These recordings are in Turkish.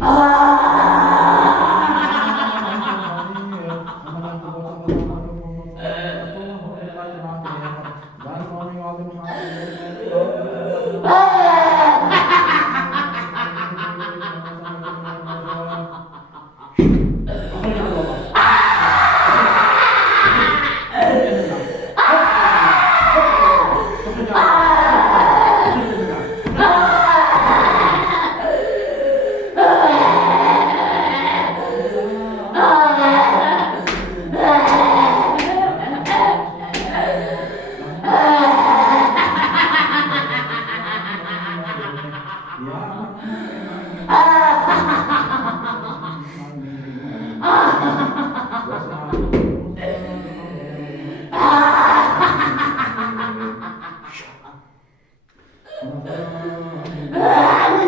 Aman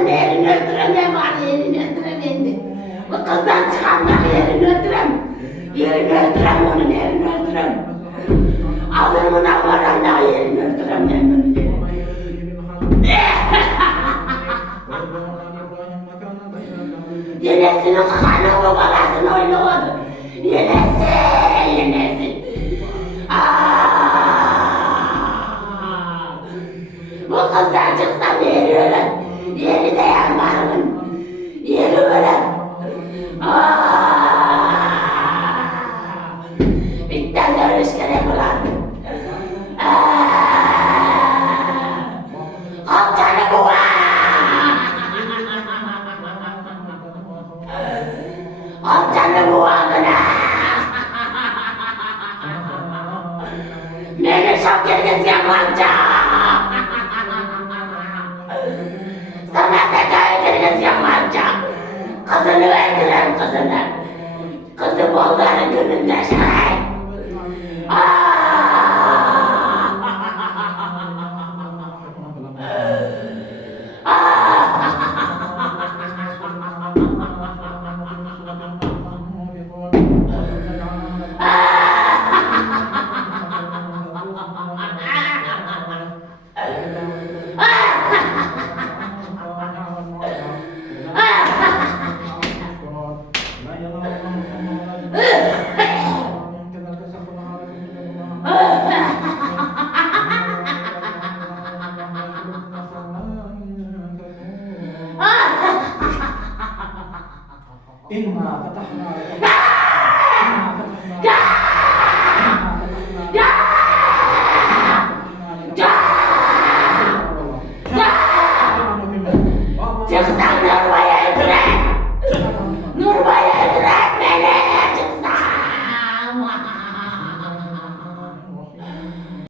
yerini öldüremem bari, yerini öldüremem. Bu kızdan çıkarmak yerini öldürem. Yerini öldürem, onun yerini öldürem. Adımın amaranda yerini öldürem, onun yerini. Yenesinin kanı babalasını oynadı. Yenesi. Bu kızdan çıksam yeri ölen. Yeri de yanlarımın. Yeri ölen. Bitten dönüş gerek ulan. Kalkanı bu var. Kalkanı bu adına. Beni çok yeriniz yapacağım. Sana da yeriniz yapacağım. Kızını verdiler kızını. Kızı bolların gününde şahit. إنا فتحنا لك